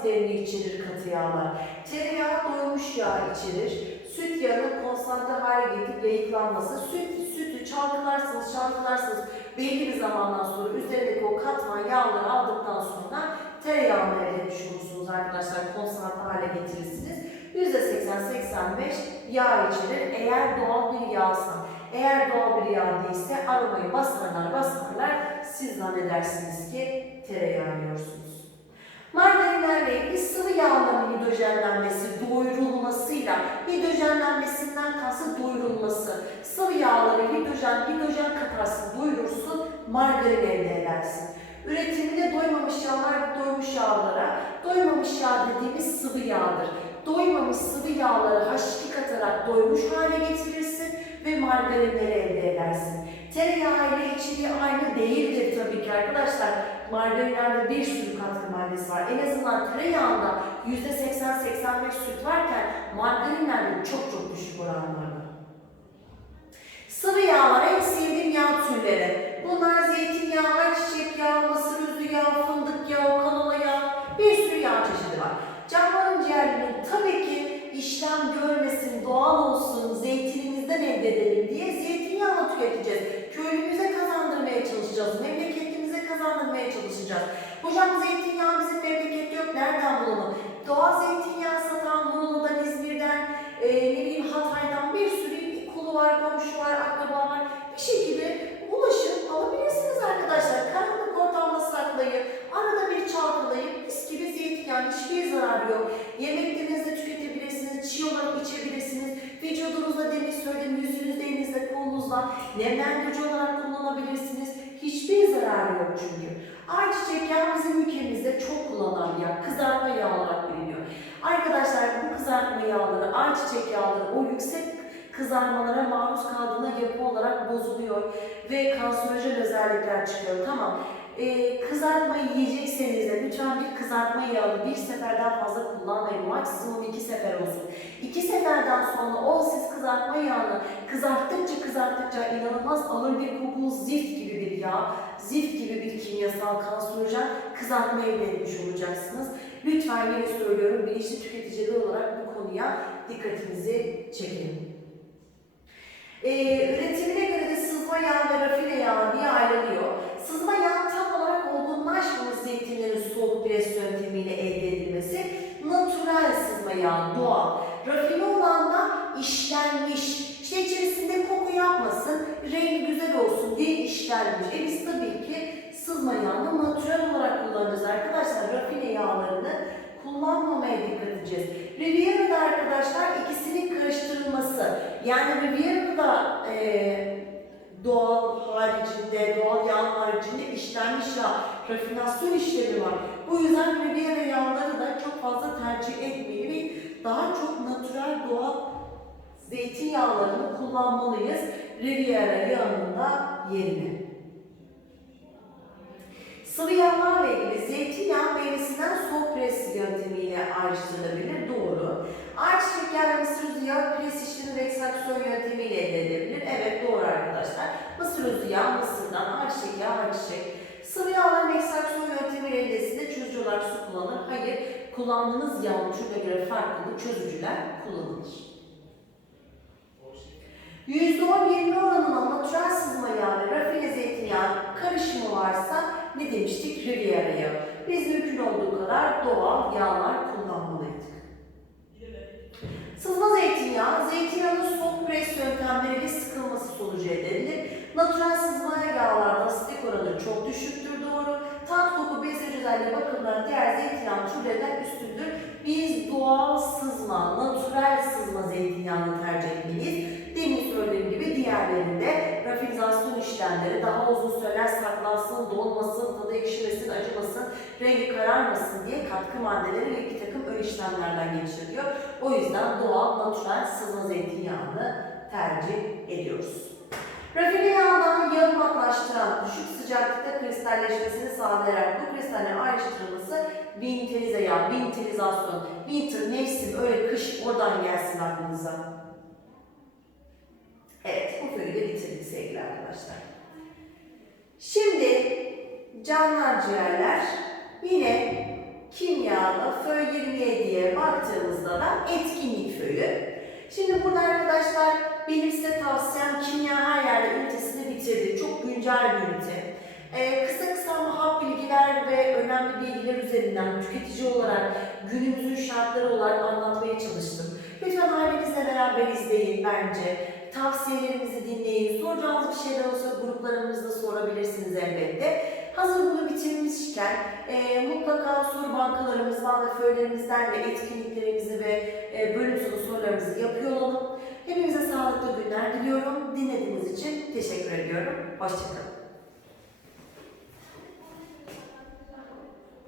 asitlerini içerir katı yağlar. Tereyağı doymuş yağ içerir. Süt yağının konsantre hale getirip yayıklanması. Süt, sütü çalkalarsınız, çalkalarsınız. Belli bir zamandan sonra üzerindeki o katman yağları aldıktan sonra tereyağını elde etmiş olursunuz arkadaşlar. Konsantre hale getirirsiniz. %80-85 yağ içerir eğer doğal bir yağsa. Eğer doğal bir yağ değilse aromayı basarlar basarlar siz zannedersiniz ki tereyağı yiyorsunuz. Margarinlerle ilgili sıvı yağların hidrojenlenmesi, doyurulmasıyla, hidrojenlenmesinden kastı doyurulması. Sıvı yağları hidrojen, hidrojen katarsın, doyurursun, margarin elde edersin. Üretiminde doymamış yağlar doymuş yağlara, doymamış yağ dediğimiz sıvı yağdır. Doymamış sıvı yağları H2 katarak doymuş hale getirirsin ve margarinleri elde edersin. Tereyağı ile içeriği aynı değildir ki arkadaşlar. Margarinlerde bir sürü katkı maddesi var. En azından tereyağında %80-85 süt varken margarinlerde çok çok düşük oranlarda. Sıvı yağlar en sevdiğim yağ türleri. Bunlar zeytinyağı, ayçiçek yağı, mısır üzü yağı, fındık yağı, kanola yağı, bir sürü yağ çeşidi var. Canlıların ciğerlerinin tabii ki işlem görmesin, doğal olsun, zeytinimizden elde edelim diye zeytinyağı tüketeceğiz. Köylümüze kazandırmaya çalışacağız, memleketimize kazandırmaya çalışacağız. Hocam zeytinyağı bizim memlekette yok, nereden bulalım? Doğal zeytinyağı satan Muğla'dan, İzmir'den, e, ne bileyim Hatay'dan bir sürü kolu var, komşu var, akraba var. Bir şekilde ulaşıp alabilirsiniz arkadaşlar. Karanlık ortamda saklayıp, arada bir çalkalayıp mis gibi zeytinyağı hiçbir zararı yok. Yemeklerinizde tüketebilirsiniz, çiğ olarak içebilirsiniz. Vücudunuzda demin söyledim, yüzünüzde, elinizde, kolunuzda nemlendirici olarak kullanabilirsiniz. Hiçbir zararı yok çünkü. Ayçiçek yağı bizim ülkemizde çok kullanılan yağ, kızartma yağı olarak biliniyor. Arkadaşlar bu kızartma yağları, ayçiçek yağları o yüksek kızarmalara maruz kaldığında yapı olarak bozuluyor ve kanserojen özellikler çıkıyor. Tamam. Ee, kızartmayı yiyecekseniz de lütfen bir kızartma yağını bir seferden fazla kullanmayın. Maksimum iki sefer olsun. İki seferden sonra o kızartma yağını kızarttıkça kızarttıkça inanılmaz ağır bir koku, zift gibi bir yağ, zift gibi bir kimyasal kanserojen kızartma elde olacaksınız. Lütfen yine söylüyorum bilinçli tüketiciler olarak bu konuya dikkatinizi çekin. Ee, üretimine göre de sızma yağ ve rafine yağ diye ayrılıyor. Sızma yağ rengi güzel olsun diye işlenmiş. E biz tabii ki sızma yağını natural olarak kullanacağız arkadaşlar. Rafine yağlarını kullanmamaya dikkat edeceğiz. Riviera'da arkadaşlar ikisinin karıştırılması. Yani Riviera'da e, doğal haricinde, doğal yağ haricinde işlenmiş yağ, rafinasyon işlemi var. Bu yüzden Riviera yağları da çok fazla tercih etmeyi ve daha çok natürel doğal zeytinyağlarını kullanmalıyız Riviera yağının da yerine. Sıvı yağlarla ilgili zeytinyağı meyvesinden soğuk pres yöntemiyle ayrıştırılabilir. Doğru. Ayçiçek yağı ve mısır üzü yağı pres işlemi ve ekstraksiyon yöntemiyle elde edilebilir. Evet doğru arkadaşlar. Mısır üzü yağı mısırdan, ayçiçek yağı ayçiçek. Sıvı yağların ekstraksiyon yöntemiyle eldesinde çözücü olarak su kullanılır. Hayır, kullandığınız yağın türüne göre farklı çözücüler kullanılır. %10-20 oranında natürel sızma yağı ve rafine zeytinyağı karışımı varsa ne demiştik? Riviera yağı. Biz mümkün olduğu kadar doğal yağlar kullanmalıydık. Sızma zeytinyağı, zeytinyağının soğuk pres yöntemleriyle sıkılması sonucu elde edilir. Natürel sızma yağlarda asitik oranı çok düşüktür doğru. Tat, koku, besleyicilerle özelliği bakımından diğer zeytinyağı türlerinden üstündür. Biz doğal sızma, işlemleri daha uzun süreler saklansın, donmasın, tadı ekşimesin, acımasın, rengi kararmasın diye katkı maddeleri ve bir takım ön işlemlerden geçiriliyor. O yüzden doğal, natürel sızma zeytinyağını tercih ediyoruz. Rafine yağdan yağı matlaştıran, düşük sıcaklıkta kristalleşmesini sağlayarak bu kristallerin ayrıştırılması vintelize yağ, vintelizasyon, winter, mevsim, öyle kış oradan gelsin aklınıza. Evet, bu bölümü bitirdik sevgili arkadaşlar. Şimdi canlar ciğerler yine kimyalı föy 27'ye baktığımızda da etkinlik föyü. Şimdi burada arkadaşlar benim size tavsiyem kimya her yerde ünitesini bitirdi. Çok güncel bir ünite. Ee, kısa kısa muhap bilgiler ve önemli bilgiler üzerinden tüketici olarak günümüzün şartları olarak anlatmaya çalıştım. Lütfen ailenizle beraber izleyin bence. Tavsiyelerimizi dinleyin. Soracağınız bir şeyler olsa gruplarımızda sorabilirsiniz elbette. Hazır bunu bitirmişken e, mutlaka soru bankalarımızdan ve föylerimizden de etkinliklerimizi ve e, bölüm sonu sorularımızı yapıyor olalım. Hepinize sağlıklı günler diliyorum. Dinlediğiniz için teşekkür ediyorum. Hoşçakalın.